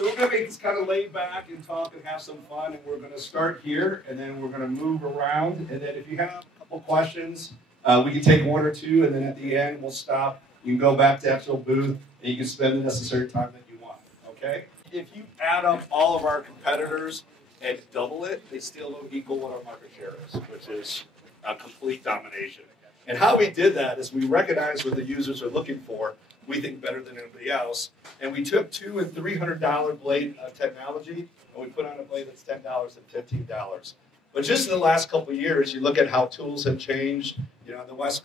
So we're going to make this kind of laid back and talk and have some fun, and we're going to start here, and then we're going to move around, and then if you have a couple questions, we can take one or two, and then at the end we'll stop. You can go back to the actual booth, and you can spend the necessary time that you want, okay? If you add up all of our competitors and double it, they still don't equal what our market share is, which is a complete domination. And how we did that is we recognized what the users are looking for. We think better than anybody else. And we took $200 and $300 blade technology, and we put on a blade that's $10 and $15. But just in the last couple of years, you look at how tools have changed. You know, on the West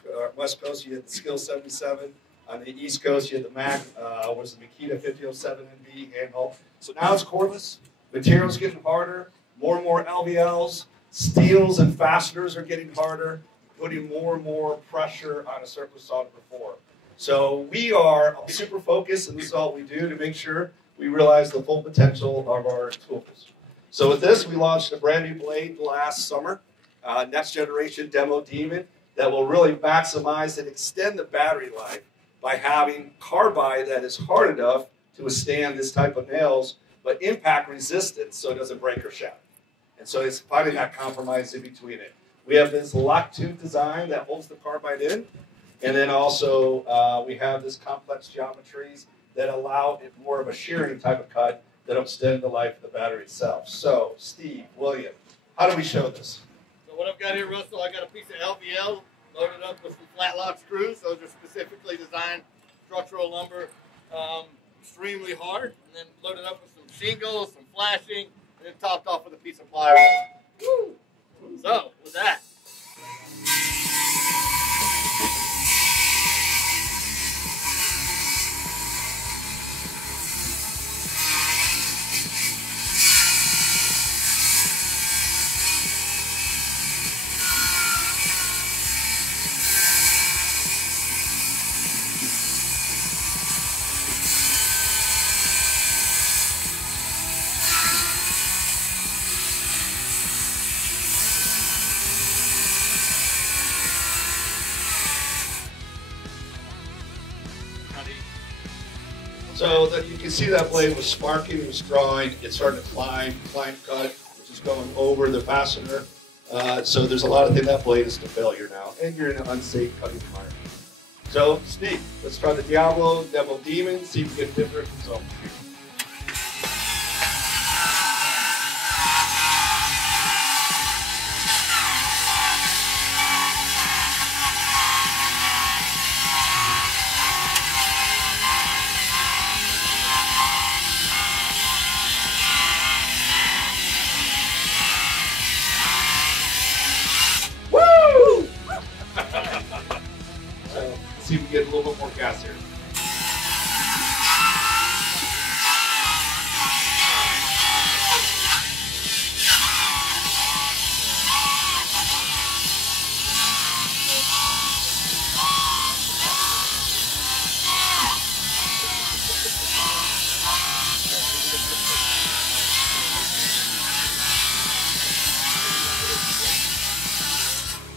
Coast, you had the Skill 77. On the East Coast, you had the Mac, was the Makita 5007NB handle. So now it's cordless. Materials getting harder. More and more LVLs. Steels and fasteners are getting harder, putting more and more pressure on a surface saw to perform. So we are super focused, and this is all we do to make sure we realize the full potential of our tools. So with this, we launched a brand new blade last summer, next generation demo Demon, that will really maximize and extend the battery life by having carbide that is hard enough to withstand this type of nails, but impact resistant so it doesn't break or shatter. And so it's finding that compromise in between it. We have this lock tooth design that holds the carbide in. And then also we have this complex geometries that allow it more of a shearing type of cut that extend the life of the battery itself. So, Steve, William, how do we show this? So what I've got here, Russell, I got a piece of LVL loaded up with some flat lock screws. Those are specifically designed structural lumber, extremely hard, and then loaded up with some shingles, some flashing, and then topped off with a piece of plywood. Woo! So, with that. So that you can see that blade was sparking, it was drawing, it's starting to climb cut, which is going over the fastener. So there's a lot of things, that blade is to failure now, and you're in an unsafe cutting environment. So Steve, let's try the Diablo Demo Demon, see if we get different results. See if we get a little bit more gas here.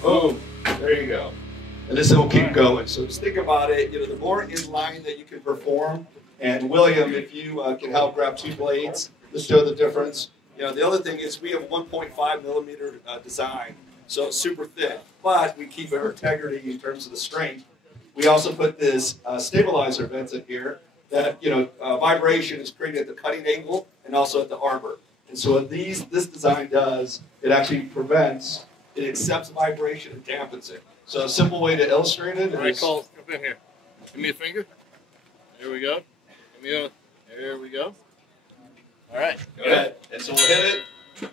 Boom, there you go. And this will keep going. So just think about it, you know, the more in line that you can perform, and William, if you can help grab two blades to show the difference. You know, the other thing is we have 1.5 millimeter design, so it's super thin, but we keep our integrity in terms of the strength. We also put this stabilizer vents in here that, you know, vibration is created at the cutting angle and also at the arbor. And so what this design does, it actually prevents, it accepts vibration and dampens it. So a simple way to illustrate it is... All right, Cole, jump in here. Give me a finger. There we go. Give me a... There we go. All right. Go ahead. And so we'll hit it.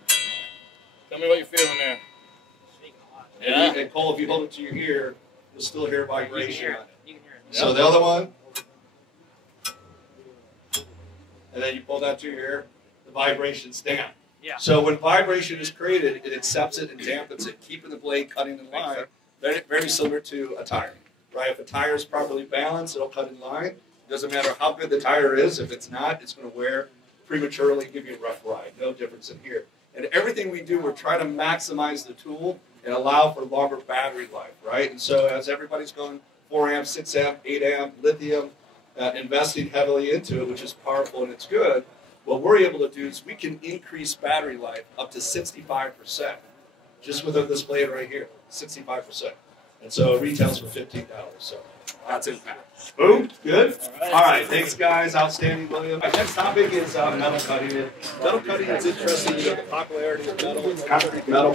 Tell me what you're feeling there. Yeah. And Cole, if you hold it to your ear, you'll still hear vibration. You can hear it. So the other one. And then you pull that to your ear, the vibration's down. Yeah. So when vibration is created, it accepts it and dampens it, keeping the blade cutting in line. Very similar to a tire, right? If a tire is properly balanced, it'll cut in line. It doesn't matter how good the tire is. If it's not, it's going to wear prematurely, give you a rough ride. No difference in here. And everything we do, we're trying to maximize the tool and allow for longer battery life, right? And so as everybody's going 4 amp, 6 amp, 8 amp, lithium, investing heavily into it, which is powerful and it's good, What we're able to do is we can increase battery life up to 65% just with this blade right here, 65%. And so it retails for $15. So that's impact. Boom, good. All right, thanks guys, outstanding, William. Our next topic is metal cutting. Metal cutting is interesting. You know, the popularity of concrete metal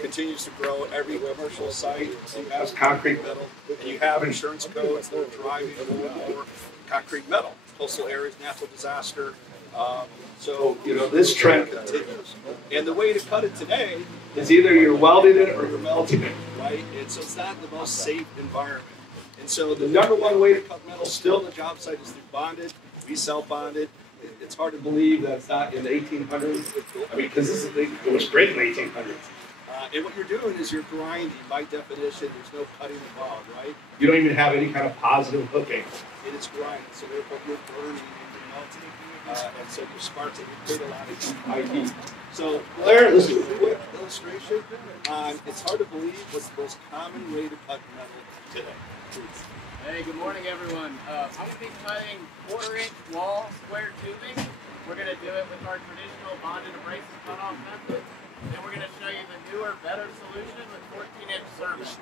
continues to grow at every commercial site. So you have concrete metal, and you have insurance codes that are driving more and more concrete metal. Coastal areas, natural disaster. So, you know, this trend continues. And the way to cut it today is either you're welding it or you're melting it, right? And so it's not the most safe environment. And so the #1 way to cut metal still on the job site is through bonded. We self-bonded. It's hard to believe that it's not in the 1800s. I mean, because it was great in the 1800s. And what you're doing is you're grinding. By definition, there's no cutting involved, right? You don't even have any kind of positive hooking. And it's grinding, so therefore you're burning and you're melting. And so your sparks and you create a lot of heat. So Blair, let's do a quick illustration. It's hard to believe what's the most common way to cut metal today. Please. Hey, good morning everyone. I'm going to be cutting 1/4-inch wall square tubing. We're going to do it with our traditional bonded abrasive cutoff method. Then we're going to show you the newer, better solution with 14-inch service.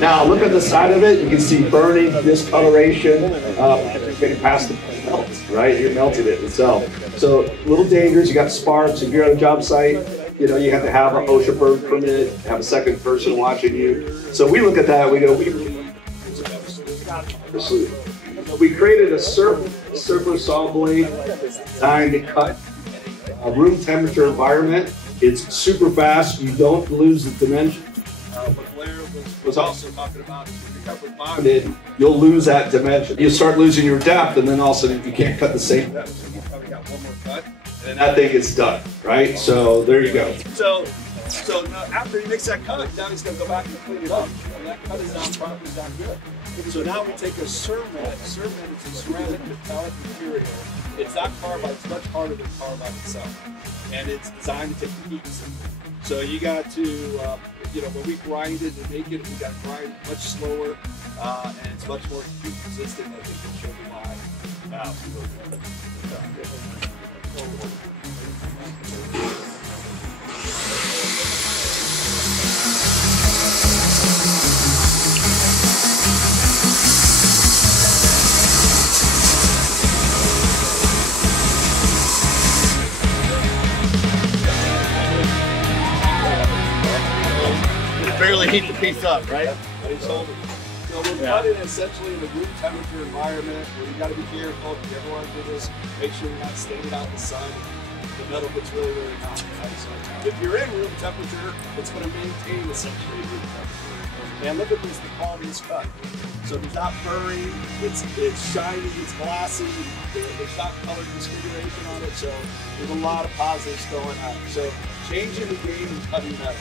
Now look at the side of it. You can see burning, discoloration, getting past the melt, right? You're melting it itself. So a little dangerous. You got sparks. If you're on a job site, you know you have to have an OSHA burn permit, have a second person watching you. So we look at that. We go, we created a circular saw blade designed to cut a room temperature environment. It's super fast. You don't lose the dimension. What Blair was also talking about is when you cut with bonded, you'll lose that dimension. You start losing your depth, and then all of a sudden you can't cut the same depth. So you probably got one more cut, and that thing is done, right? So there you go. So now after he makes that cut, now he's going to go back and clean it up. And that cut is not properly, not good. So now we take a Cermet. Cermet is a ceramic metallic material. It's not carbide. It's much harder than carbide itself, and it's designed to take the heat. So you got to, you know, when we grind it and make it, we got to grind much slower, and it's much more heat resistant. I think we'll show you why. Barely heat the piece up, right? So we're cutting essentially in a room temperature environment where you got to be careful. If you ever want to do this, make sure you're not standing out in the sun. The metal gets really, really hot. Right? So if you're in room temperature, it's going to maintain essentially room temperature. And look at this, the quality is cut. So there's not burring, it's shiny, it's glossy, there's not color disfiguration on it, so there's a lot of positives going on. So changing the game and cutting metal.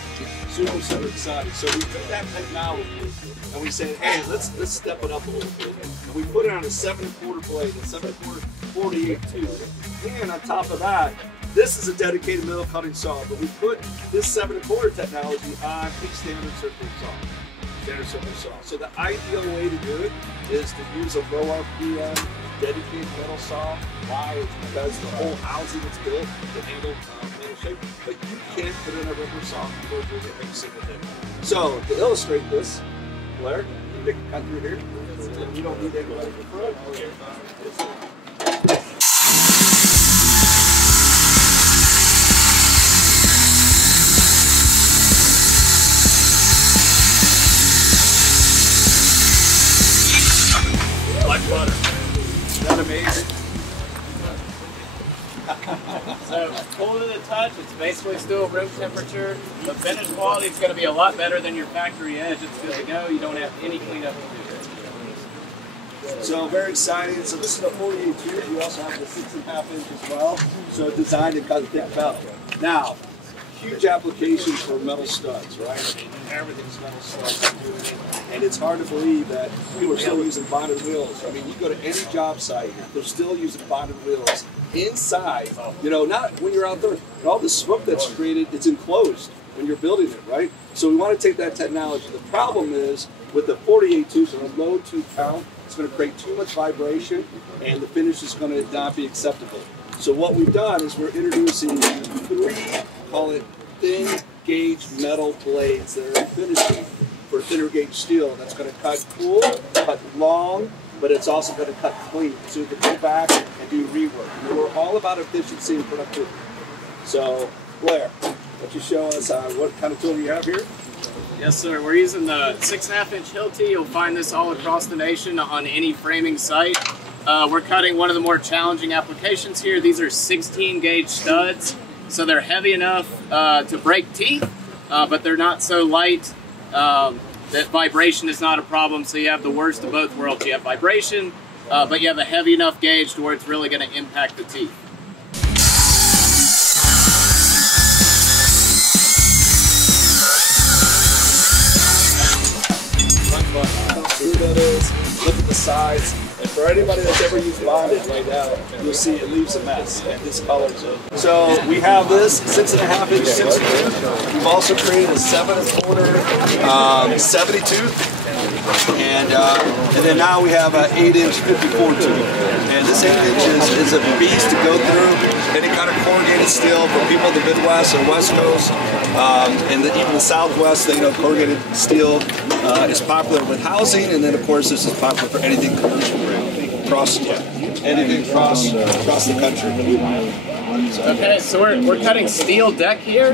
Super, super excited. So we took that technology and we said, hey, let's step it up a little bit. And we put it on a 7/4 blade, a 7/4 48 tube. And on top of that, this is a dedicated metal cutting saw, but we put this 7/4 technology on a standard circular saw. So the ideal way to do it is to use a low-RPM dedicated metal saw. Why? It's because the whole housing is built to handle metal shape, but you can't put in a rubber saw and go through it every single day. So to illustrate this, Blair, you make a cut through here. You don't need any rubber for it. Like butter. Isn't that amazing? So cool to the touch, it's basically still room temperature. The finished quality is going to be a lot better than your factory edge. It's good to go. You don't have any cleanup to do. So very exciting. So this is a 48 tube. You also have the 6.5 inch as well. So designed to cut thick metal. Now, huge application for metal studs, right? I mean, everything's metal studs, and it's hard to believe that people are still using bonded wheels. I mean, you go to any job site, they're still using bonded wheels inside. You know, not when you're out there. And all the smoke that's created, it's enclosed when you're building it, right? So we want to take that technology. The problem is with the 48 tubes and a low tube count, it's going to create too much vibration, and the finish is going to not be acceptable. So what we've done is we're introducing 3, call it thin gauge metal blades that are finishing for thinner gauge steel. That's going to cut cool, cut long, but it's also going to cut clean. So you can go back and do rework. And we're all about efficiency and productivity. So Blair, why don't you show us what kind of tool you have here? Yes, sir. We're using the 6.5-inch Hilti. You'll find this all across the nation on any framing site. We're cutting one of the more challenging applications here. These are 16 gauge studs, so they're heavy enough to break teeth, but they're not so light that vibration is not a problem. So you have the worst of both worlds. You have vibration, but you have a heavy enough gauge to where it's really going to impact the teeth. See what that is? Look at the sides. And for anybody that's ever used bonded right now, you'll see it leaves a mess and discolors it. So we have this 6.5-inch 60 tooth. We've also created a 7.25 70 tooth. And then now we have an 8-inch 54 tooth. And this 8 inches is a beast to go through. Any kind of corrugated steel for people in the Midwest or West Coast, and even the Southwest, you know, corrugated steel is popular with housing, and then of course this is popular for anything commercial across the country. Okay, so we're cutting steel deck here.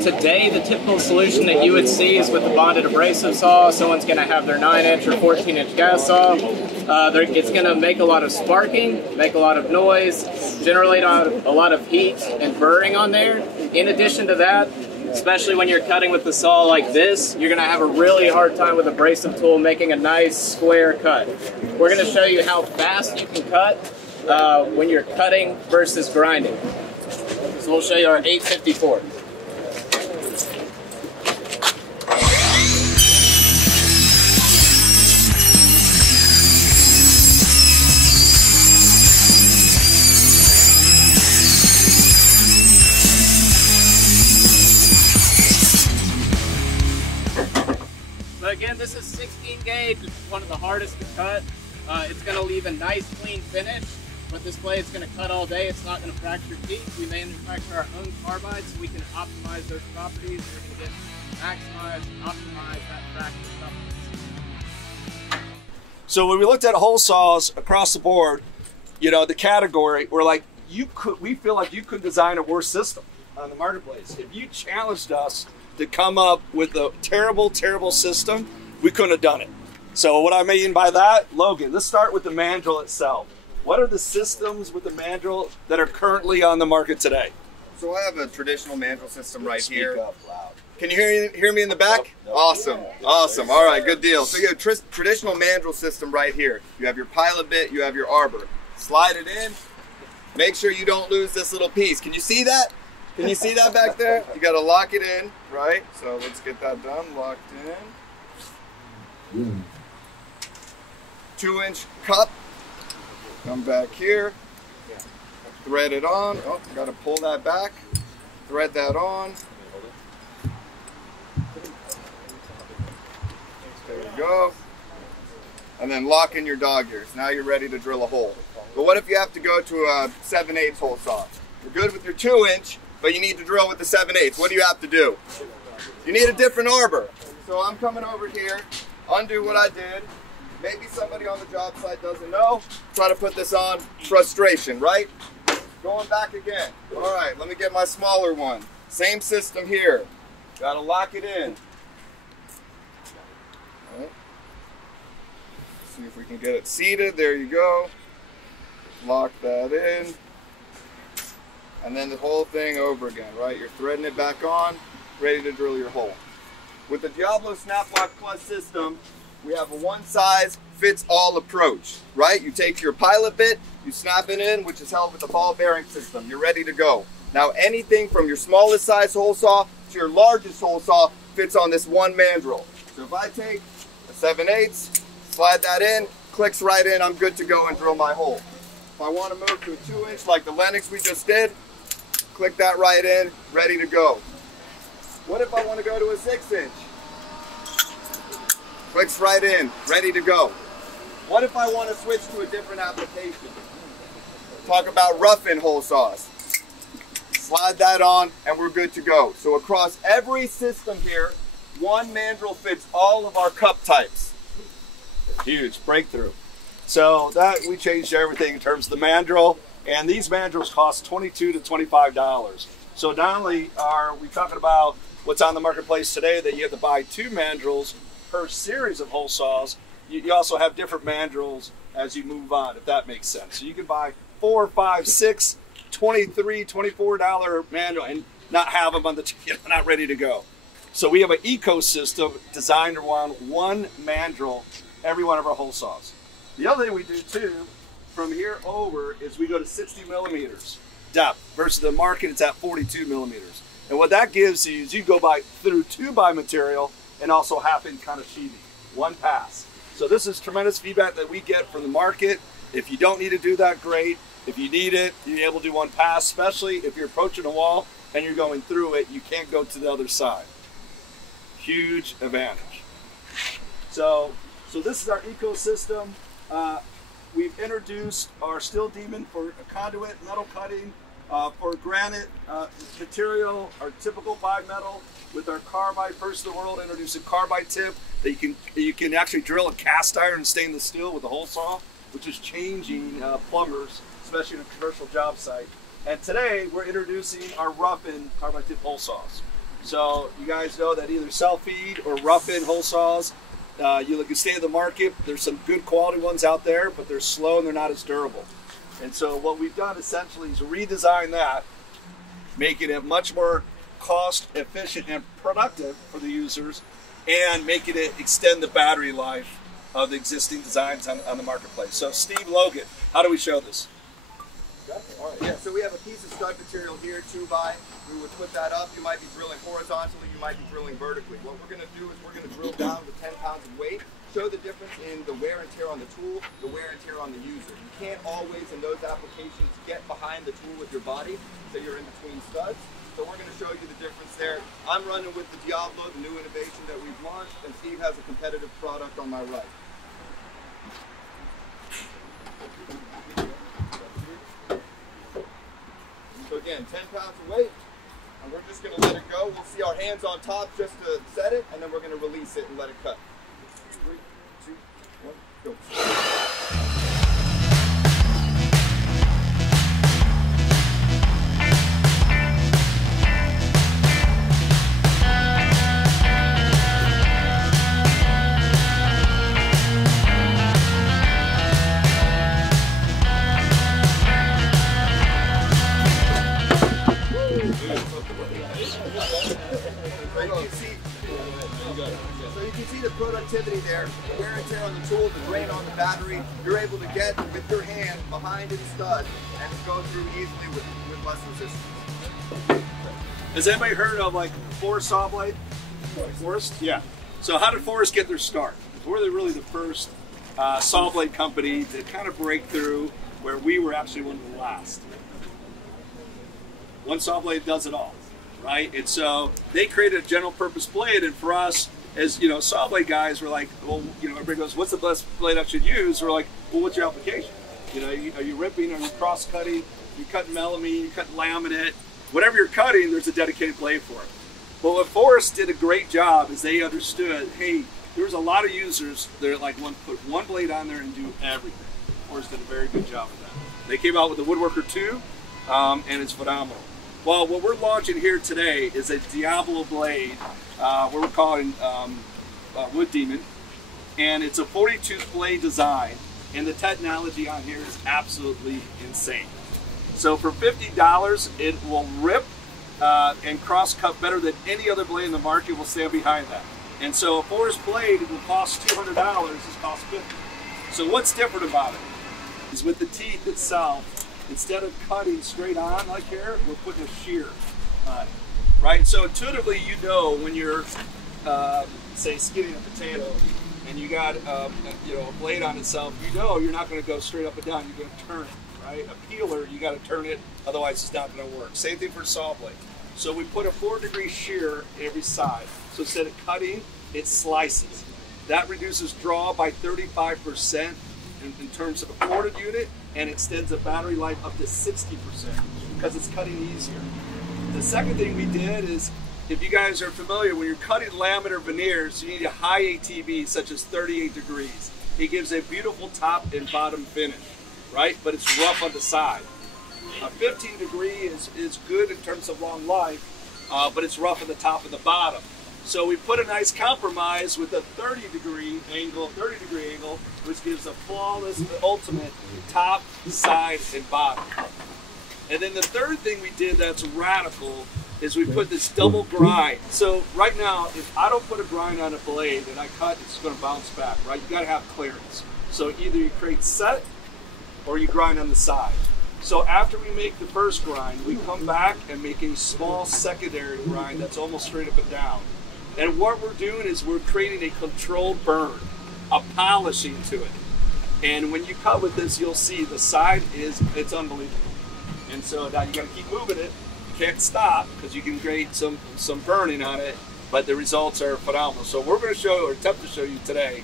Today, the typical solution that you would see is with the bonded abrasive saw. Someone's going to have their 9-inch or 14-inch gas saw. It's going to make a lot of sparking, make a lot of noise, generate a lot of heat and burring on there. In addition to that, especially when you're cutting with the saw like this, you're going to have a really hard time with abrasive tool making a nice square cut. We're going to show you how fast you can cut when you're cutting versus grinding. So we'll show you our 854. So again, this is 16 gauge. It's one of the hardest to cut. It's going to leave a nice clean finish. But this blade's going to cut all day. It's not going to fracture teeth. We manufacture our own carbide, so we can optimize those properties. We're going to maximize and optimize that fracture toughness. So when we looked at hole saws across the board, you know, the category, we're like, we feel like you could design a worse system on the marketplace. If you challenged us to come up with a terrible, terrible system, we couldn't have done it. So what I mean by that, Logan, let's start with the mandrel itself. What are the systems with the mandrel that are currently on the market today? So I have a traditional mandrel system right here. Speak up loud. Can you hear me in the back? Nope. Awesome, awesome. All right, good deal. So you have a traditional mandrel system right here. You have your pilot bit, you have your arbor. Slide it in. Make sure you don't lose this little piece. Can you see that? Can you see that back there? You got to lock it in, right? So let's get that done. Locked in. 2-inch cup. Come back here, thread it on. Oh, got to pull that back, thread that on. There you go. And then lock in your dog ears. Now you're ready to drill a hole. But what if you have to go to a 7/8 hole saw? You're good with your 2-inch, but you need to drill with the 7/8. What do you have to do? You need a different arbor. So I'm coming over here, undo what I did. Maybe somebody on the job site doesn't know. Try to put this on. Frustration, right? Going back again. All right, let me get my smaller one. Same system here. Got to lock it in. All right. See if we can get it seated. There you go. Lock that in. And then the whole thing over again, right? You're threading it back on, ready to drill your hole. With the Diablo Snap Lock Plus system, we have a one-size-fits-all approach, right? You take your pilot bit, you snap it in, which is held with the ball bearing system. You're ready to go. Now anything from your smallest size hole saw to your largest hole saw fits on this one mandrel. So if I take a 7/8, slide that in, clicks right in, I'm good to go and drill my hole. If I want to move to a 2-inch like the Lenox we just did, click that right in, ready to go. What if I want to go to a 6-inch? Clicks right in, ready to go. What if I want to switch to a different application? Talk about rough-in hole saws. Slide that on and we're good to go. So across every system here, one mandrel fits all of our cup types. Huge breakthrough. So that we changed everything in terms of the mandrel, and these mandrels cost $22 to $25. So not only are we talking about what's on the marketplace today that you have to buy 2 mandrels per series of hole saws, you also have different mandrels as you move on, if that makes sense. So you can buy 4, 5, 6, $23, $24 mandrel and not have them on the not ready to go. So we have an ecosystem designed around one mandrel every one of our hole saws. The other thing we do too, from here over, is we go to 60 millimeters depth versus the market it's at 42 millimeters. And what that gives you is you go through 2x material and also 1/2-inch kind of sheathing, one pass. So this is tremendous feedback that we get from the market. If you don't need to do that, great. If you need it, you're able to do one pass, especially if you're approaching a wall and you're going through it, you can't go to the other side. Huge advantage. So this is our ecosystem. We've introduced our Steel Demon for conduit, metal cutting, for granite material, our typical bimetal with our carbide, first in the world, introducing Carbide-Tipped that you can actually drill a cast iron stainless steel with a hole saw, which is changing plumbers, especially in a commercial job site. And today we're introducing our rough-in Carbide-Tipped hole saws. So you guys know that either self-feed or rough-in hole saws, you can stay in the market. There's some good quality ones out there, but they're slow and they're not as durable. And so what we've done essentially is redesign that, making it much more cost efficient and productive for the users, and making it extend the battery life of the existing designs on the marketplace. So Steve Logan, how do we show this? All right. Yeah, so we have a piece of stud material here, 2x. We would put that up. You might be drilling horizontally, you might be drilling vertically. What we're going to do is we're going to drill down with 10 pounds of weight, show the difference in the wear and tear on the tool, the wear and tear on the user. You can't always, in those applications, get behind the tool with your body, so you're in between studs. So we're going to show you the difference there. I'm running with the Diablo, the new innovation that we've launched, and Steve has a competitive product on my right. So again, 10 pounds of weight, and we're just going to let it go. We'll see our hands on top just to set it, and then we're going to release it and let it cut. 3, 2, 1, go. So you can see the productivity there, the wear and tear on the tool, the drain on the battery. You're able to get with your hand behind the stud and go through easily with less resistance. Has anybody heard of like Forrest saw blade? Forrest? Yeah. So how did Forrest get their start? Were they really the first saw blade company to kind of break through, where we were actually one of the last? One saw blade does it all, right? And so they created a general purpose blade, and for us, as you know, saw blade guys, were like, well, you know, everybody goes, what's the best blade I should use? We're like, well, what's your application? You know, are you ripping, are you cross cutting, you're cutting melamine, you're cutting laminate, whatever you're cutting, there's a dedicated blade for it. But what Forrest did a great job is they understood, hey, there's a lot of users that like put one blade on there and do everything. Forrest did a very good job of that. They came out with the Woodworker 2, and it's phenomenal. Well, what we're launching here today is a Diablo blade, what we're calling Wood Demon, and it's a 40-tooth blade design, and the technology on here is absolutely insane. So for $50, it will rip and cross-cut better than any other blade in the market. Will stand behind that. And so a Forrest blade will cost $200, this costs $50. So what's different about it is with the teeth itself, instead of cutting straight on like here, we're putting a shear on it, right? So intuitively, you know when you're, say, skinning a potato and you got you know, a blade on itself, you know you're not going to go straight up and down, you're going to turn it, right? A peeler, you got to turn it, otherwise it's not going to work. Same thing for a saw blade. So we put a 4-degree shear every side. So instead of cutting, it slices. That reduces draw by 35% in terms of a corded unit, and extends the battery life up to 60% because it's cutting easier. The second thing we did is, if you guys are familiar, when you're cutting laminate veneers, you need a high ATV, such as 38 degrees. It gives a beautiful top and bottom finish, right? But it's rough on the side. A 15 degree is good in terms of long life, but it's rough at the top and the bottom. So we put a nice compromise with a 30-degree angle, which gives a flawless, ultimate top, side, and bottom. And then the third thing we did that's radical is we put this double grind. So right now, if I don't put a grind on a blade and I cut, it's going to bounce back, right? You got to have clearance. So either you create set or you grind on the side. So after we make the first grind, we come back and make a small secondary grind that's almost straight up and down. And what we're doing is we're creating a controlled burn, a polishing to it. And when you cut with this, you'll see the side it's unbelievable. And so now you got to keep moving it. You can't stop because you can create some burning on it, but the results are phenomenal. So what we're going to show, or attempt to show you today,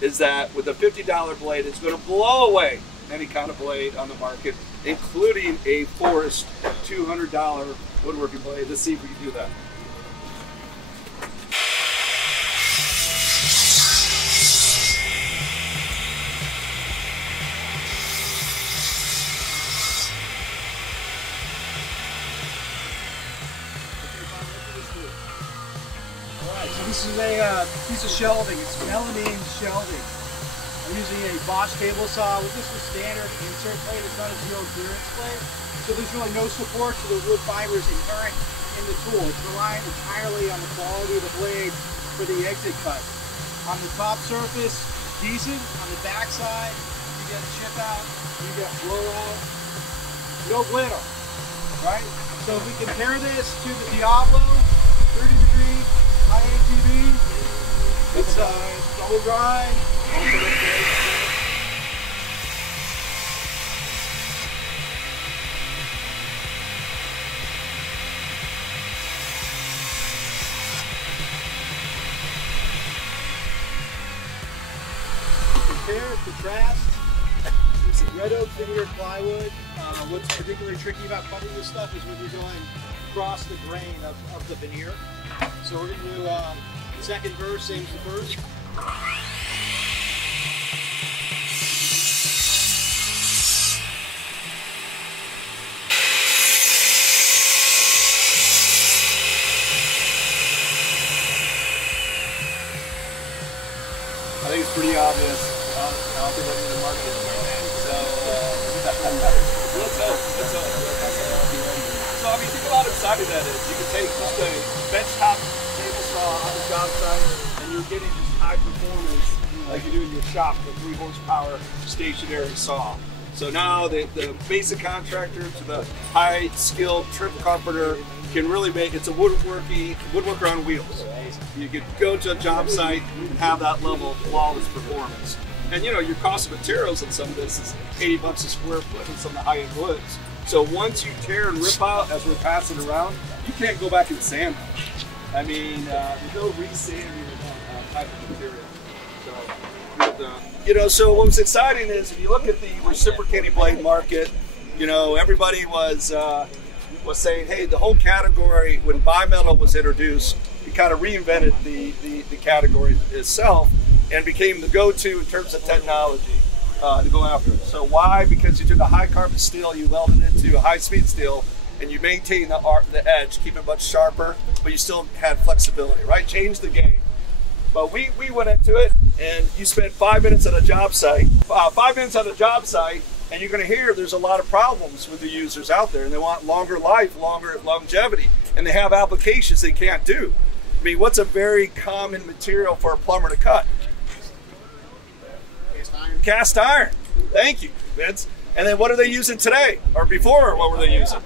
is that with a $50 blade, it's going to blow away any kind of blade on the market, including a Forest $200 woodworking blade. Let's see if we can do that. This is a piece of shelving. It's melamine shelving. I'm using a Bosch table saw with just a standard insert plate. It's not a zero clearance plate. So there's really no support to the wood fibers inherent in the tool. It's relying entirely on the quality of the blade for the exit cut. On the top surface, decent. On the back side, you get chip out, you get blowout, no glitter, right? So if we compare this to the Diablo, 30-degree, high ATV, it's double grind. Compare, contrast. It's a red oak veneer plywood. What's particularly tricky about cutting this stuff is when you're going across the grain of the veneer. So we're going to do the second verse, same as the first. I think it's pretty obvious. I don't think I'm in the market. So let's hope. So I mean, think about how exciting that is. You can take just a benchtop table saw on the job site, and you're getting just high performance like you do in your shop with a 3-horsepower stationary saw. So now the basic contractor to the high-skilled trim carpenter can really make, it's a woodworker on wheels. You can go to a job site and have that level of flawless performance. And you know, your cost of materials in some of this is 80 bucks a square foot in some of the high-end woods. So once you tear and rip out as we're passing around, you can't go back and sand them. I mean, there's no re-sanding of type of material. So, you know, so what was exciting is if you look at the reciprocating blade market, you know, everybody was saying, hey, the whole category, when bimetal was introduced, it kind of reinvented the category itself and became the go-to in terms of technology to go after it. So why? Because you took a high carbon steel, you welded it to a high speed steel, and you maintained the edge, keep it much sharper, but you still had flexibility, right? Changed the game. But we went into it, and you spent 5 minutes on a job site, and you're going to hear there's a lot of problems with the users out there, and they want longer life, longer longevity, and they have applications they can't do. I mean, what's a very common material for a plumber to cut? Cast iron. Cast iron. Thank you, Vince. And then what are they using today? Or before, what were they using?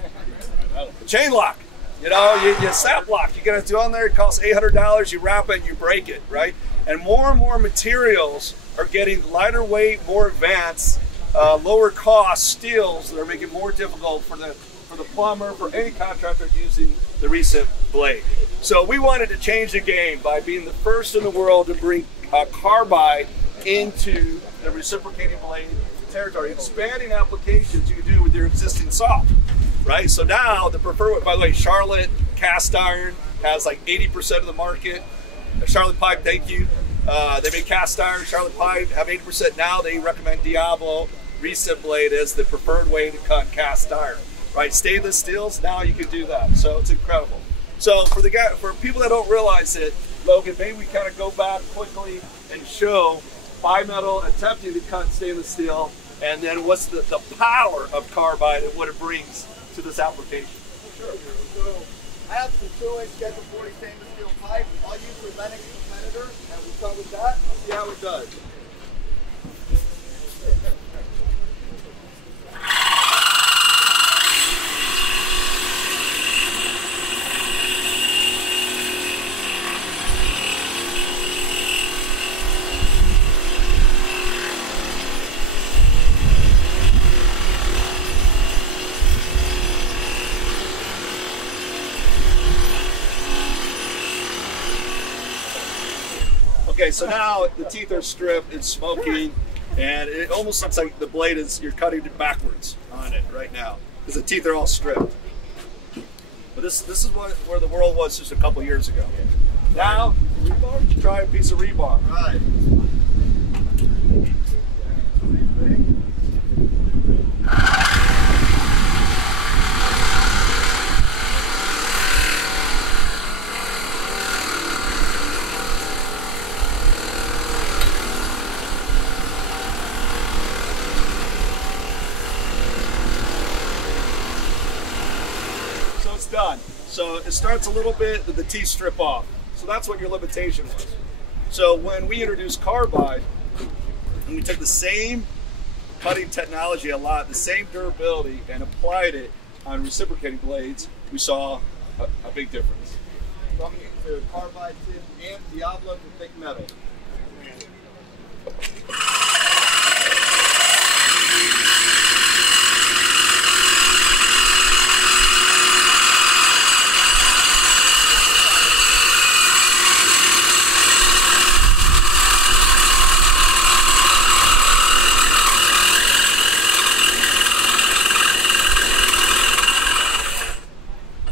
Chain lock. You know, you snap lock. You get it on there, it costs $800, you wrap it, you break it, right? And more materials are getting lighter weight, more advanced, lower cost steels that are making it more difficult for the plumber, for any contractor using the recip blade. So we wanted to change the game by being the first in the world to bring carbide into the reciprocating blade territory, expanding applications you can do with your existing saw, right? So now the preferred, by the way, Charlotte cast iron has like 80% of the market. Charlotte pipe, thank you. They make cast iron. Charlotte pipe have 80% now. They recommend Diablo recip blade as the preferred way to cut cast iron, right? Stainless steels, now you can do that. So it's incredible. So for people that don't realize it, Logan, maybe we kind of go back quickly and show bimetal attempting to cut stainless steel, and then what's the power of carbide and what it brings to this application. Sure. So I have some 2-inch schedule 40 stainless steel pipe. I'll use the Lenox competitor, and we'll start with that. See how it does. Okay, so now the teeth are stripped, it's smoking, and it almost looks like the blade is, you're cutting it backwards on it right now, because the teeth are all stripped. But this is where the world was just a couple years ago. Now, try a piece of rebar. Right. Done. So it starts a little bit, the teeth strip off. So that's what your limitation was. So when we introduced carbide, and we took the same cutting technology a lot, the same durability, and applied it on reciprocating blades, we saw a big difference. So I'm using the Carbide-Tipped and Diablo for thick metal.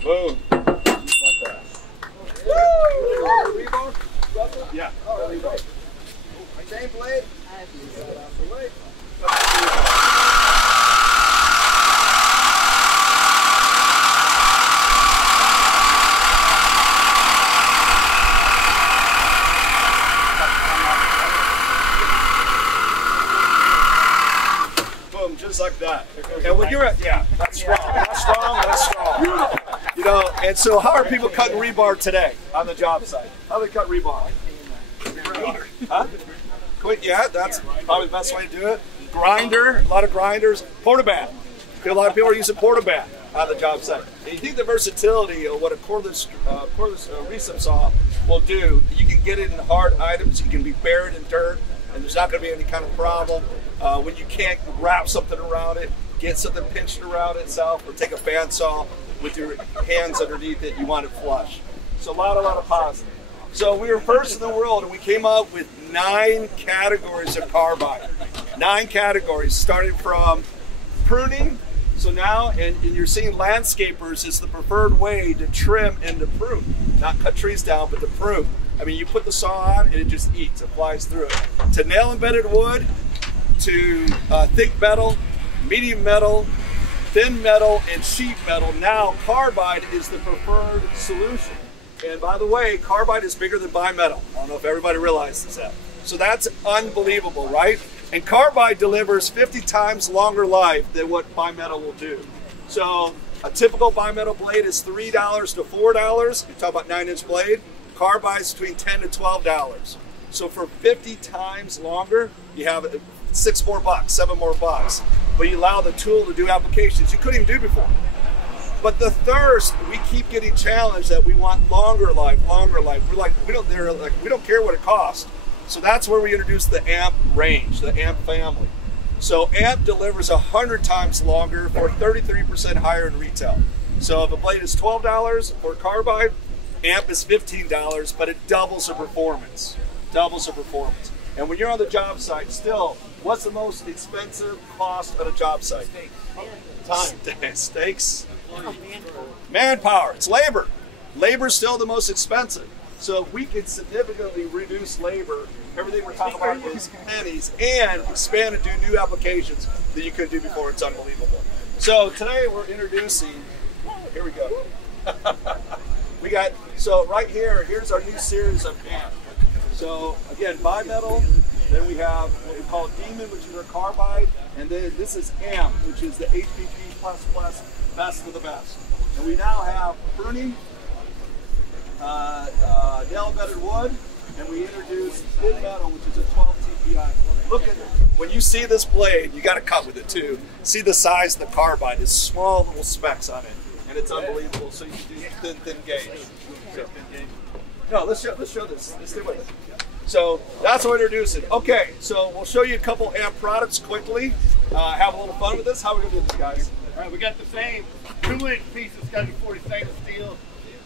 Boom. Just like that. Woo! Yeah. Same blade. Boom, just like that. And when you're at, yeah, that's strong. That's strong. That's strong. You know, and so how are people cutting rebar today on the job site? How do they cut rebar? Huh? Quick, yeah, that's probably the best way to do it. Grinder, a lot of grinders. Portabat. A lot of people are using portabat on the job site. And you think the versatility of what a cordless recip saw will do, you can get it in hard items, you can be buried in dirt, and there's not going to be any kind of problem. When you can't wrap something around it, get something pinched around itself, or take a bandsaw with your hands underneath it, you want it flush. So a lot of positive. So we were first in the world, and we came up with 9 categories of carbide. 9 categories, starting from pruning. So now, and you're seeing landscapers is the preferred way to trim and to prune. Not cut trees down, but to prune. I mean, you put the saw on and it just eats, it flies through it. To nail embedded wood, to thick metal, medium metal, thin metal, and sheet metal. Now carbide is the preferred solution. And by the way, carbide is bigger than bimetal. I don't know if everybody realizes that. So that's unbelievable, right? And carbide delivers 50 times longer life than what bimetal will do. So a typical bimetal blade is $3 to $4. You talk about 9-inch blade. Carbide is between $10 to $12. So for 50 times longer, you have $6 more bucks, $7 more bucks. but you allow the tool to do applications you couldn't even do before. But the thirst, we keep getting challenged that we want longer life, longer life. We're like, we don't care what it costs. So that's where we introduced the amp range, the amp family. So amp delivers 100 times longer for 33% higher in retail. So if a blade is $12 for carbide, amp is $15, but it doubles the performance. Doubles the performance. And when you're on the job site, still, what's the most expensive cost on a job site? Time. Stakes. Manpower. It's labor. Labor's still the most expensive. So if we can significantly reduce labor, everything we're talking about is pennies, and expand and do new applications that you couldn't do before. It's unbelievable. So today we're introducing, here we go. So right here, here's our new series of amp. So again, bimetal, then we have what we call Demon, which is our carbide, and then this is amp, which is the HPP++, best of the best. And we now have pruning, nail-bedded wood, and we introduced thin metal, which is a 12 TPI. Look at it. When you see this blade, you got to cut with it too. See the size of the carbide. It's small little specks on it, and it's unbelievable. So you can do thin gauge. No, let's show this. Let's stay with it. So that's what we're introducing. Okay, so we'll show you a couple amp products quickly. Have a little fun with this. How are we gonna do this, guys? All right, we got the same 2-inch piece of Schedule 40 stainless steel.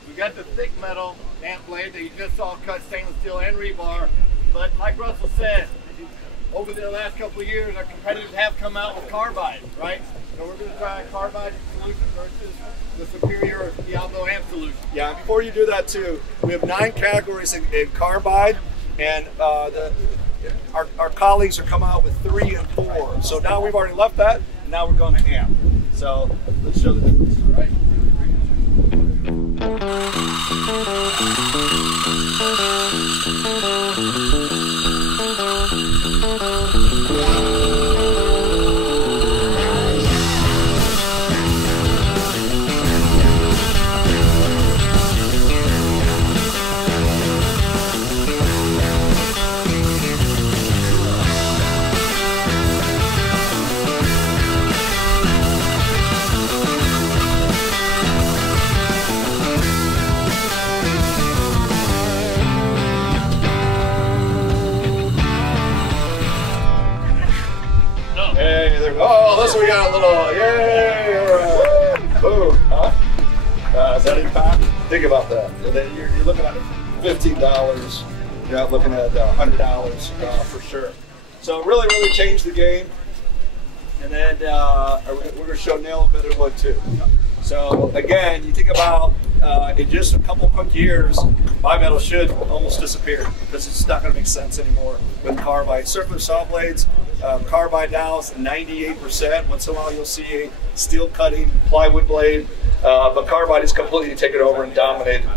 We got the thick metal amp blade that you just saw cut stainless steel and rebar. But like Russell said, over the last couple of years, our competitors have come out with carbide, right? So we're going to try a carbide solution versus the superior Diablo amp solution. Yeah, before you do that too, we have 9 categories in carbide, and our colleagues are coming out with 3 and 4. So now we've already left that, and now we're going to amp. So let's show the difference, all right? Oh, listen, we got a little, yay, all right. Boom, huh? Is that impact? Think about that. You're looking at $15, you're not looking at $100 for sure. So really, really changed the game. And then we're going to show nail-bedded wood too. So again, you think about in just a couple quick years, bimetal should almost disappear because it's not going to make sense anymore with carbide. Circular saw blades, carbide now is 98%. Once in a while you'll see a steel cutting plywood blade, but carbide is completely taken over and dominated.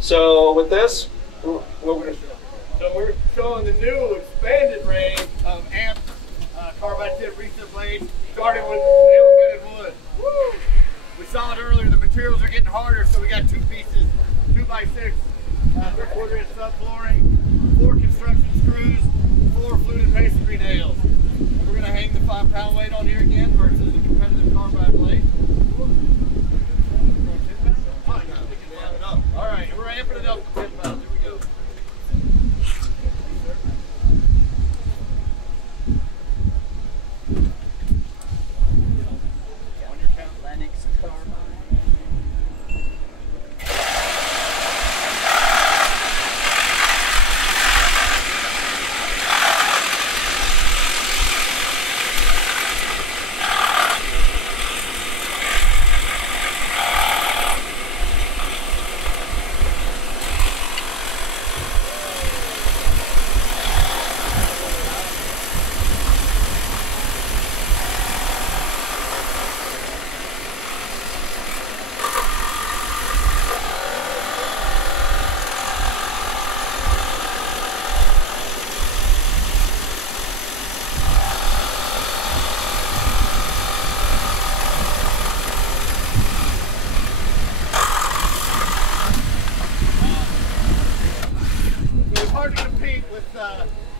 So with this, what we're going to show. So we're showing the new expanded range of amp Carbide-Tipped recent blades, starting with nail-bedded wood. Woo! We saw it earlier, the materials are getting harder, so we got 2 pieces, 2x6, 3/4 inch subflooring, 4 construction screws, 4 fluted masonry nails. And we're going to hang the 5-pound weight on here again versus the competitive carbide blade. All right, we're amping it up to 10 pounds. Here we go. Lenox carbide.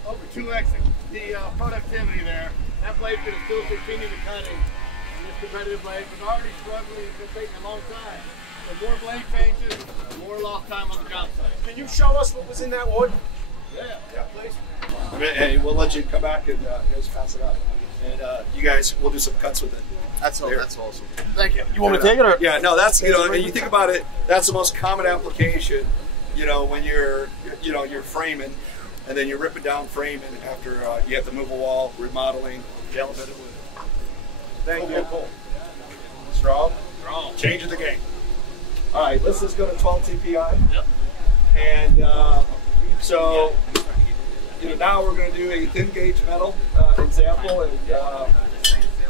Over 2x the productivity there. That blade can still continue the cutting in this competitive blade, but already struggling. It's been taking a long time. So more blade changes, more lost time on the job site. Can you show us what was in that wood? Yeah, please. Hey, we'll let you come back and just pass it up. And you guys, we'll do some cuts with it. That's awesome. Thank you. You want me to take it or? Yeah, no, that's, you know, and you think about it, that's the most common application, you know, when you're framing, and then you're ripping down framing after you have to move a wall, remodeling, yellow bit of wood. Thank you. Cool. Strong? Strong. Changing the game. All right, let's just go to 12 TPI. Yep. And so, you know, now we're going to do a thin gauge metal example. And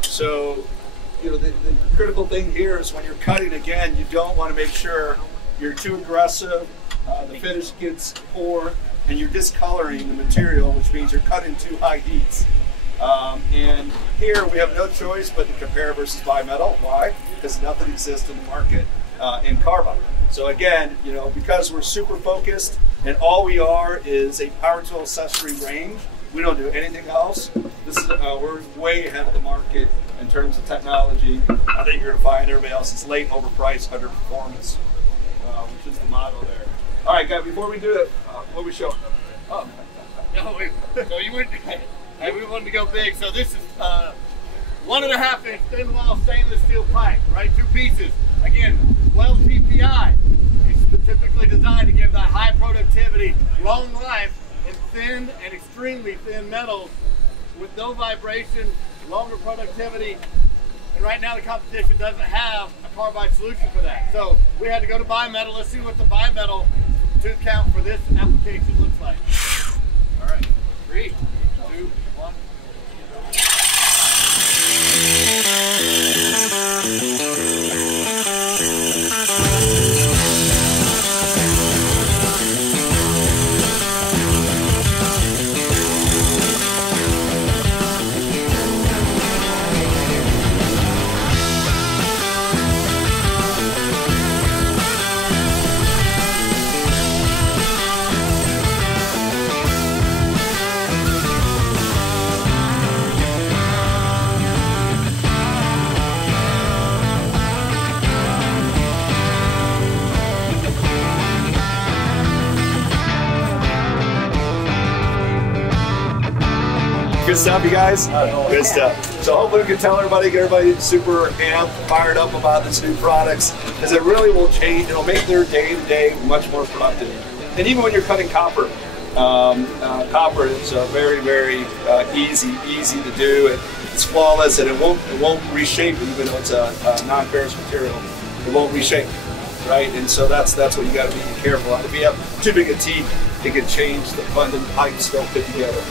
so, you know, the critical thing here is when you're cutting, again, you don't want to make sure you're too aggressive, the finish gets poor, and you're discoloring the material, which means you're cutting too high heats. And here we have no choice but to compare versus bimetal. Why? Because nothing exists in the market in carbide. So again, you know, because we're super focused and all we are is a power tool accessory range, we don't do anything else. This is we're way ahead of the market in terms of technology. I think you're gonna find everybody else is late, overpriced, underperformance, which is the motto there. All right, guys, before we do it, what we show? Oh. No, we wanted to go big. So this is 1.5 inch thin wall stainless steel pipe, right? 2 pieces. Again, 12 TPI. It's specifically designed to give that high productivity, long life, and thin and extremely thin metals with no vibration, longer productivity. And right now the competition doesn't have a carbide solution for that. So we had to go to bimetal. Let's see what the bimetal tooth count for this application looks like. All right, 3, 2, 1. Good stuff, you guys? Good stuff. So hopefully we can tell everybody, get everybody super amped, fired up about these new products, because it really will change, it'll make their day-to-day much more productive. And even when you're cutting copper, copper is very, very easy to do. It's flawless, and it won't reshape, even though it's a non-ferrous material. It won't reshape, right? And so that's what you got to be careful of. If you have too big a teeth, it can change the bundle pipes don't fit together.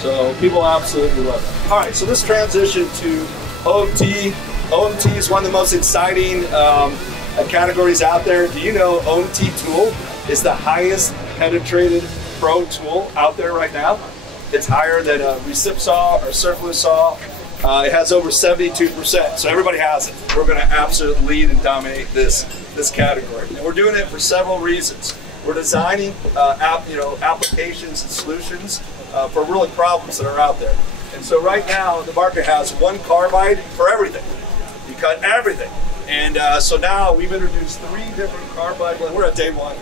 So people absolutely love it. All right, so let's transition to OMT. OMT is one of the most exciting categories out there. Do you know OMT tool is the highest penetrated pro tool out there right now? It's higher than a recip saw or circular saw. It has over 72%, so everybody has it. We're going to absolutely lead and dominate this category. And we're doing it for several reasons. We're designing applications and solutions for really problems that are out there. And so right now the market has one carbide for everything. You cut everything. And so now we've introduced 3 different carbide blends. We're at day 1.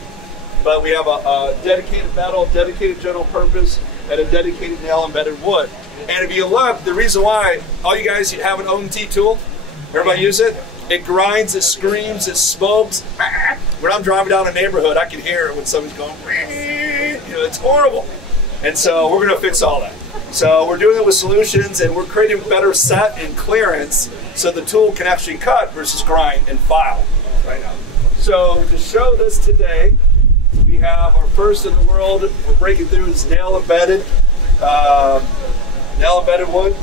But we have a dedicated metal, dedicated general purpose, and a dedicated nail embedded wood. And if you look, the reason why all you guys have an OMT tool, everybody use it? It grinds, it screams, it smokes. When I'm driving down a neighborhood, I can hear it when somebody's going, you know, it's horrible. And so we're going to fix all that. So we're doing it with solutions, and we're creating better set and clearance so the tool can actually cut versus grind and file right now. So to show this today, we have our first in the world. We're breaking through this nail embedded wood.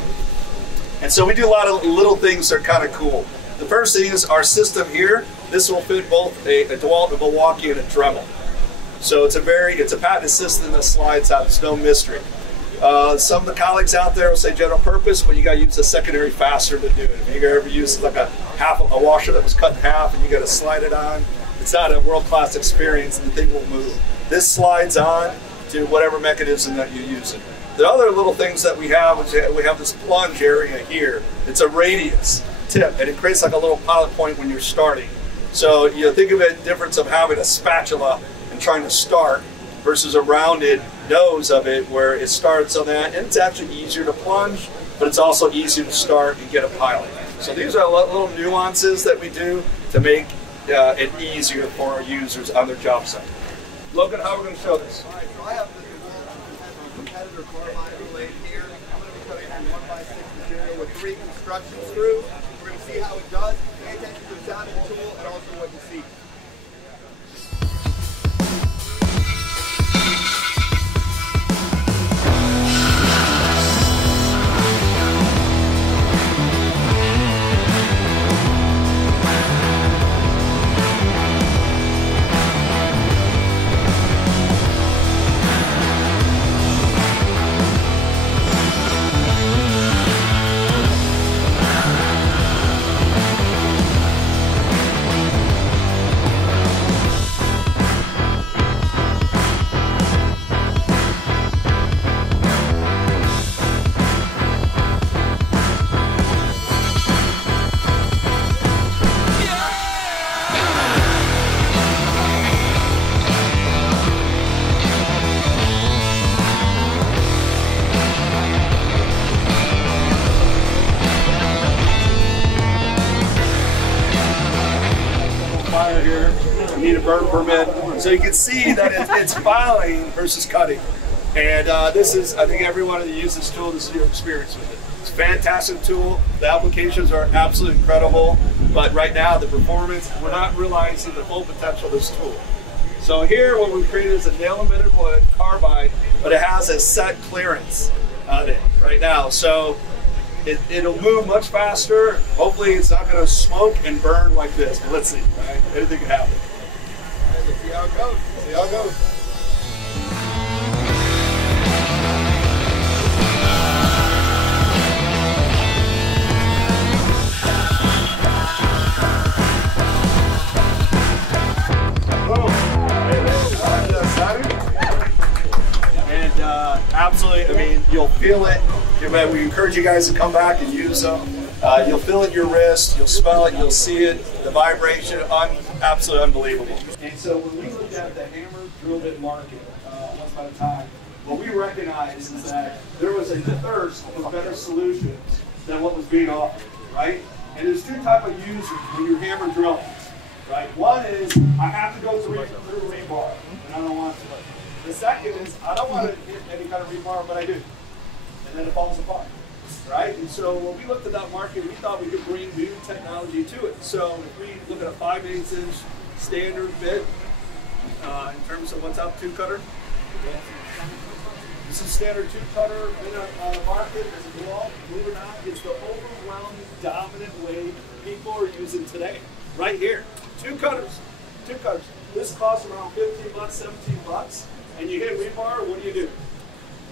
And so we do a lot of little things that are kind of cool. The first thing is our system here. This will fit both a DeWALT, a Milwaukee, and a Dremel. So it's a patented system that slides out. It's no mystery. Some of the colleagues out there will say general purpose, but you got to use a secondary fastener to do it. If you ever use like a washer that was cut in half and you got to slide it on, it's not a world-class experience, and the thing will move. This slides on to whatever mechanism that you're using. The other little things that we have is we have this plunge area here. It's a radius tip, and it creates like a little pilot point when you're starting. So you think of it the difference of having a spatula and trying to start versus a rounded nose of it where it starts on that, and it's actually easier to plunge, but it's also easier to start and get a pilot. So these are little nuances that we do to make it easier for our users on their job site. Look at how we're going to show this. All right, so I have the DeWALT competitor carbide blade here. I'm going to be cutting through 1x6 material with 3 construction screws. We're going to see how it does. Pay attention to the sound of the tool and also what you see. Here, you need a burn permit, so you can see that it's filing versus cutting. And this is, I think everyone that uses this tool, this is your experience with it. It's a fantastic tool. The applications are absolutely incredible, but right now the performance, we're not realizing the full potential of this tool. So here what we've created is a nail-embedded wood carbide, but it has a set clearance on it right now. So it'll move much faster. Hopefully it's not going to smoke and burn like this, but let's see, right? Anything can happen. Let's see how it goes. See how it goes. And absolutely, I mean, you'll feel it. We encourage you guys to come back and use them. You'll feel it in your wrist, you'll smell it, you'll see it, the vibration, absolutely unbelievable. And so when we looked at the hammer drill bit market once upon a time, what we recognized is that there was a thirst for better solutions than what was being offered, right? And there's 2 types of users when you're hammer drilling, right? One is, I have to go through rebar, and I don't want to. The second is, I don't want to hit any kind of rebar, but I do. And then it falls apart, right? And so when we looked at that market, we thought we could bring new technology to it. So if we look at a 5/8 inch standard bit, in terms of what's out tube cutter, this is standard tube cutter in a market as a DeWALT. Believe it or not, it's the overwhelming dominant way people are using today. Right here, tube cutters. This costs around 15 bucks, 17 bucks, and you hit rebar, what do?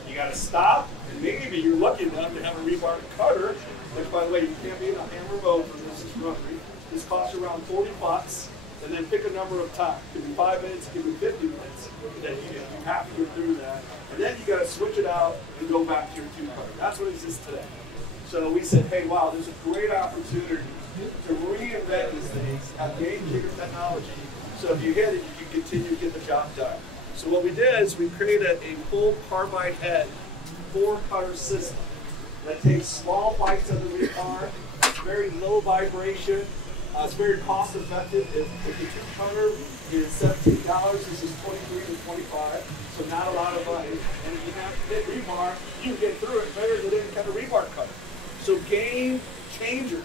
You got to stop, and maybe you're lucky enough to have a rebar cutter, which, by the way, you can't be in a hammer mode for this. Is Rotary. This costs around 40 bucks, and then pick a number of times. It could be 5 minutes, it could be 50 minutes. Then you have to go through that, and then you got to switch it out and go back to your tube cutter. That's what exists today. So we said, hey, wow, there's a great opportunity to reinvent this thing, have game-changer technology. So if you hit it, you can continue to get the job done. So what we did is we created a full carbide head 4-cutter system that takes small bites of the rebar. It's very low vibration. It's very cost effective. If the 2-cutter is $17, this is $23 to $25. So not a lot of money. And if you have to hit rebar, you can get through it better than any kind of rebar cutter. So game changer.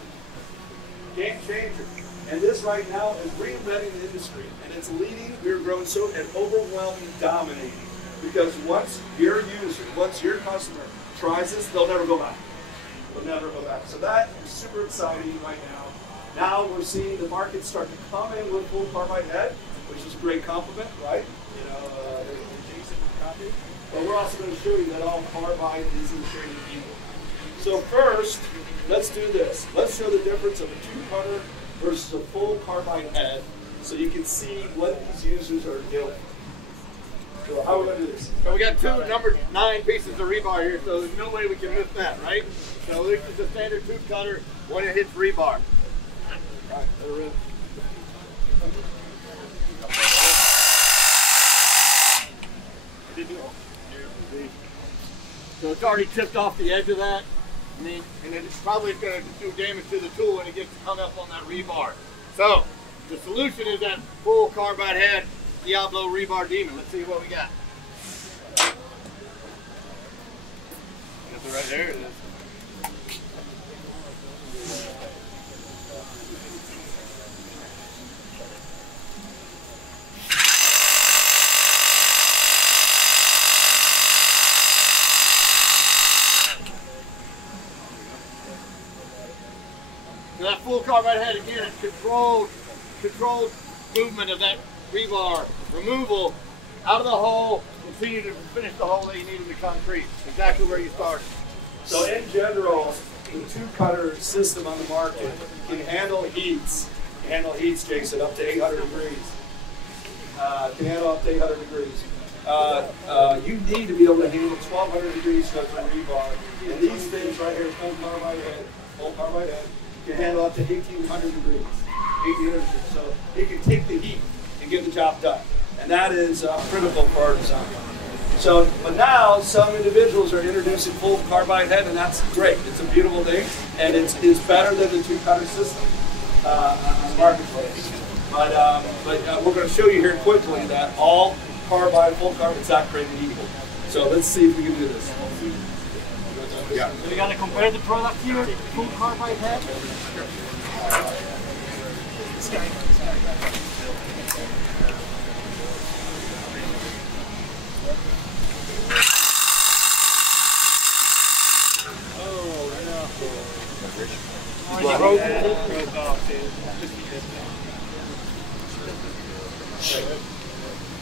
Game changer. And this right now is reinventing the industry, and it's leading. We're growing so and overwhelming, dominating. Because once your user, once your customer tries this, they'll never go back. They'll never go back. So that is super exciting right now. Now we're seeing the market start to come in with full carbide head, which is a great compliment, right? You know, adjacent copy. But we're also going to show you that all carbide isn't created equal. So first, let's do this. Let's show the difference of a 2-cutter versus a full carbide head, so you can see what these users are doing. So how are we going to do this? So we got two number 9 pieces of rebar here, so there's no way we can miss that, right? So this is a standard tooth cutter when it hits rebar. All right, they're in. So it's already tipped off the edge of that. And then it's probably going to do damage to the tool when it gets hung up on that rebar. So the solution is that full carbide head Diablo rebar demon. Let's see what we got. Got it right there. It is. So that full carbide head again is controlled movement of that rebar removal out of the hole, continue to finish the hole that you need in the concrete. Exactly where you started. So in general, the tooth cutter system on the market can handle heats. Jason, up to 800 degrees. Can handle up to 800 degrees. You need to be able to handle 1200 degrees of rebar. And these things right here, full carbide head, can handle up to 1800 degrees. 1800 degrees. So it can take the heat and get the job done. And that is critical for our design. So, but now some individuals are introducing full carbide head, and that's great. It's a beautiful thing, and it's better than the tooth cutter system on the marketplace. But we're going to show you here quickly that all carbide, full carbide, is not created equal. So let's see if we can do this. Yeah. So we're gonna compare the product here, full carbide head. This guy.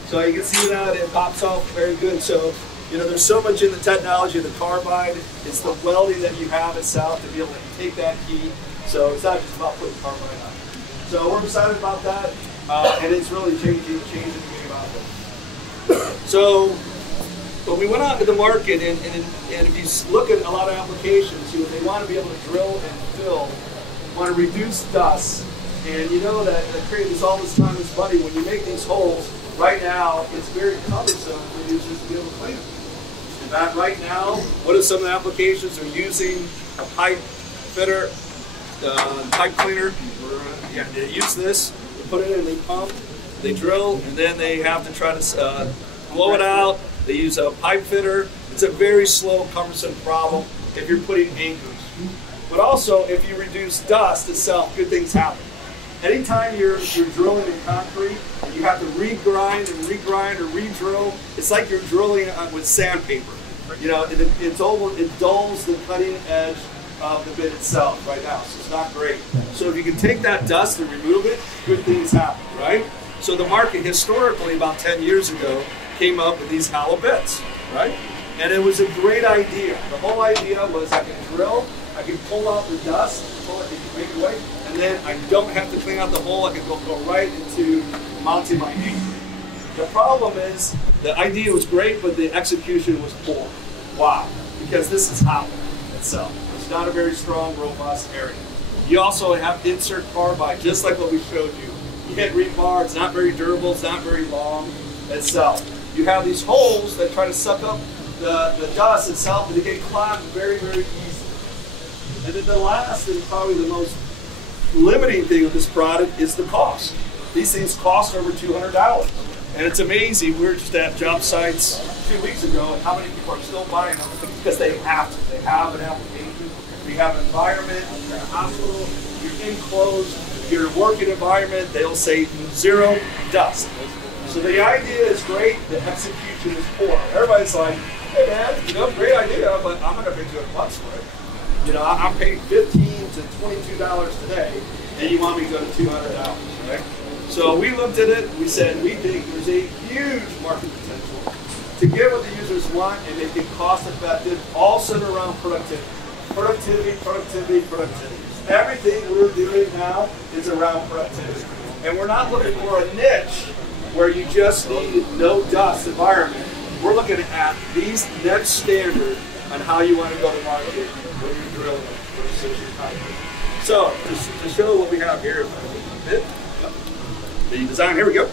So you can see that it pops off very good. So, you know, there's so much in the technology of the carbide. It's the welding that you have itself to be able to take that heat. So it's not just about putting carbide on. So we're excited about that, and it's really changing the game about it. So, but we went out to the market, and if you look at a lot of applications, you know, they want to be able to drill and fill, want to reduce dust, and you know that creates all this time and money when you make these holes. Right now, it's very cumbersome for users to be able to clean them. In fact, right now, what are some of the applications? They're using a pipe fitter, pipe cleaner. Yeah, they use this, they put it in, they pump, they drill, and then they have to try to blow it out. They use a pipe fitter. It's a very slow, cumbersome problem if you're putting anchors. But also, if you reduce dust itself, good things happen. Anytime you're drilling in concrete, you have to regrind and regrind or re-drill. It's like you're drilling with sandpaper. You know, it dulls the cutting edge of the bit itself right now, so it's not great. So if you can take that dust and remove it, good things happen, right? So the market historically, about 10 years ago, came up with these hollow bits, right? And it was a great idea. The whole idea was I can drill, I can pull out the dust, pull it, make it away, and then I don't have to clean out the hole. I can go right into mounting my anchor. The problem is the idea was great, but the execution was poor. Why? Because this is hollow itself. It's not a very strong, robust area. You also have insert carbide, just like what we showed you. You hit rebar, it's not very durable, it's not very long itself. You have these holes that try to suck up the dust itself, and they get clogged very, very easily. And then the last and probably the most limiting thing of this product is the cost. These things cost over $200. And it's amazing, we were just at job sites 2 weeks ago, and how many people are still buying them because they have to. They have an application, we have an environment, you're in a hospital, you're enclosed, you're in a working environment, they'll say zero dust. So the idea is great, the execution is poor. Everybody's like, hey man, you know, great idea, but I'm gonna pay $200 for it. You know, I'm paying $15 to $22 today, and you want me to go to $200, right? So we looked at it, we said, we think there's a huge market potential to get what the users want and make it cost effective, all centered around productivity. Productivity, productivity, productivity. Everything we're doing now is around productivity. And we're not looking for a niche, where you just need no dust environment, we're looking at these next standard on how you want to go to market when you're drilling precision concrete. So to show what we have here, the design, here we go.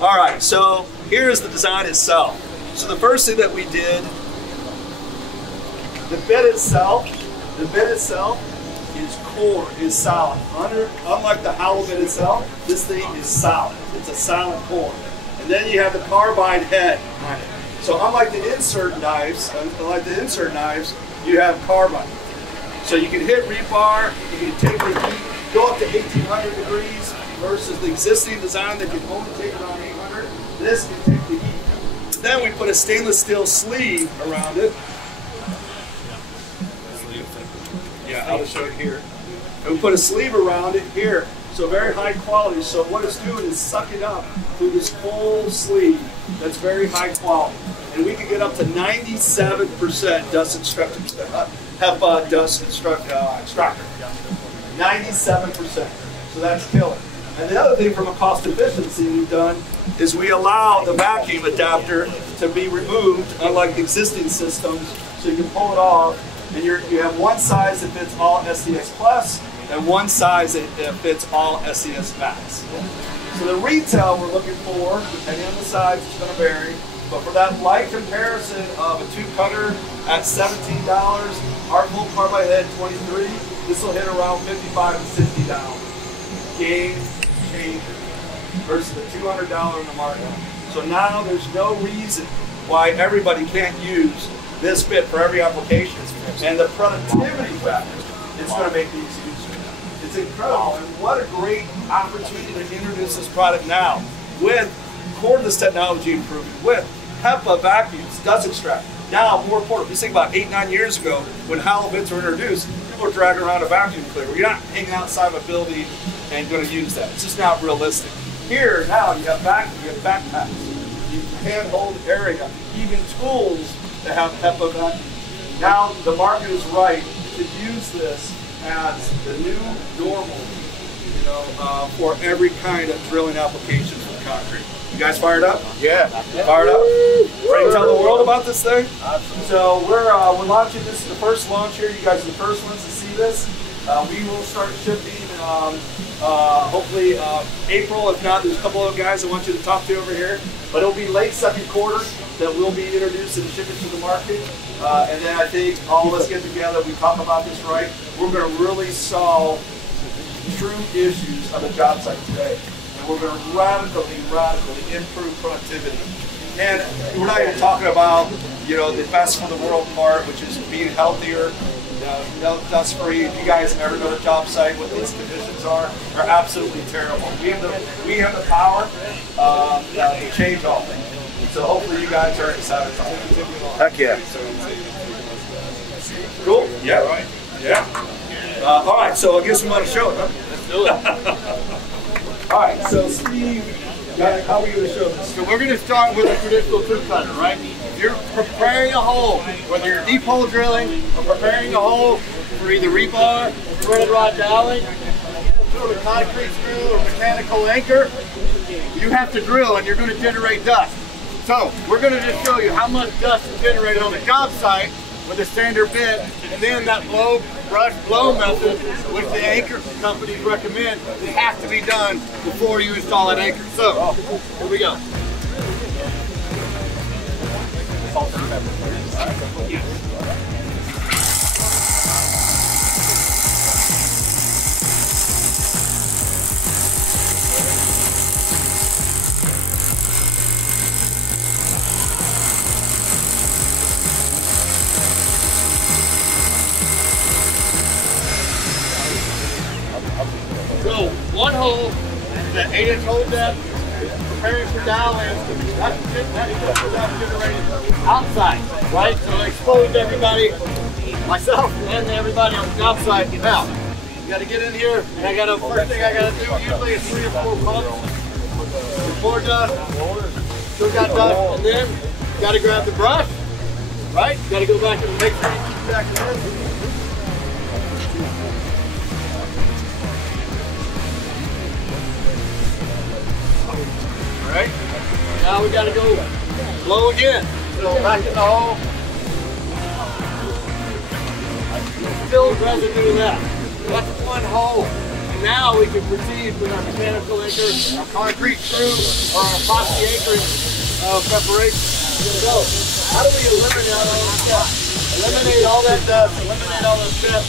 All right, so here is the design itself. So the first thing that we did, the bit itself is core, is solid. Unlike the hollow bit itself, this thing is solid. It's a solid core. And then you have the carbide head on it. So unlike the insert knives, you have carbide. So you can hit rebar, you can take the heat, go up to 1800 degrees versus the existing design that can only take around 800. This can take the heat. Then we put a stainless steel sleeve around it. Yeah, I'll show it here. And we put a sleeve around it here. So very high quality. So what it's doing is sucking up through this whole sleeve that's very high quality. And we can get up to 97% dust extractor. HEPA dust extractor. 97%. So that's killer. And the other thing from a cost efficiency we've done is we allow the vacuum adapter to be removed, unlike the existing systems, so you can pull it off. And you have one size that fits all SDS Plus and one size that fits all SDS-Max. So the retail we're looking for, depending on the size, it's going to vary. But for that light comparison of a 2-cutter at $17, our full carbide head $23, this will hit around $55 to $60. Game changer versus the $200 in the market. So now there's no reason why everybody can't use this bit for every application. And the productivity factor is going to make these easier. It's incredible. And what a great opportunity to introduce this product now with cordless technology improving, with HEPA vacuums, dust extract. Now, more important, just think about 8-9 years ago when hollow bits were introduced, people were dragging around a vacuum cleaner. You're not hanging outside of a building and going to use that. It's just not realistic. Here, now, you have vacuum, you have backpacks, you can hold area, even tools that have HEPA vacuum. Now, the market is right to use this as the new normal, for every kind of drilling application for concrete. You guys fired up? Yeah. Fired up? Ready to tell the world about this thing? So we're launching this. Is the first launch here. You guys are the first ones to see this. We will start shipping hopefully April. If not, there's a couple of guys I want you to talk to over here. But it'll be late second quarter that we'll be introducing and shipping to the market. And then I think all of us get together, we talk about this right. We're going to really solve true issues on the job site today. And we're going to radically improve productivity. And we're not even talking about, the best for the world part, which is being healthier, no dust free. If you guys ever go to a job site, what these conditions are absolutely terrible. We have the power to change all things. So hopefully you guys are excited about it. Heck yeah. Cool? Yeah. Right. Yeah. All right, so I guess we want to show it, huh? Let's do it. All right, so Steve, how are we going to show this? So we're going to start with a traditional 2-cutter, right? If you're preparing a hole, whether you're deep hole drilling or preparing a hole for either rebar, threaded rod doweling, or a concrete screw or mechanical anchor, you have to drill and you're going to generate dust. So we're going to just show you how much dust is generated on the job site with a standard bit, and then that brush blow method, which the anchor companies recommend, it has to be done before you install that anchor. So here we go. So one hole is an 8-inch hole depth, preparing for doweling. That's generated outside, right? So exposed to everybody, myself and everybody on the job site. Now, you got to get in here, and first thing I got to do usually is 3 or 4 pumps. More dust, still got dust, and then you got to grab the brush, right? You got to go back and make sure you keep back in. Right? Now we gotta go blow again. So back in the hole. Still residue left. That's one hole. And now we can proceed with our mechanical anchor, our concrete screw, or our epoxy anchoring preparation. So, how do we eliminate all those steps? Eliminate all that dust, eliminate all those steps,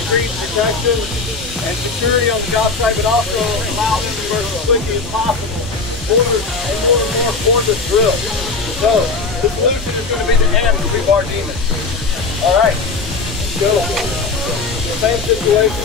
increase protection and security on the job site, but also allow them to work as quickly as possible. More cordless drills. So, the solution is going to be the end of rebar demon. All right, let's go. Same situation.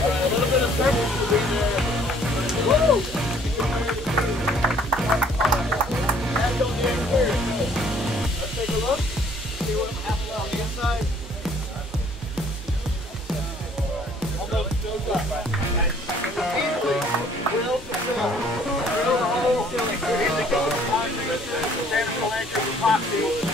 All right, a little bit of surface will be there. Woo! That's on the exterior. Let's take a look. See what happens on the inside. Almost goes up. Easily drill to fill. Drill the hole, fill it. Here they go. Concrete, mechanical anchor, epoxy.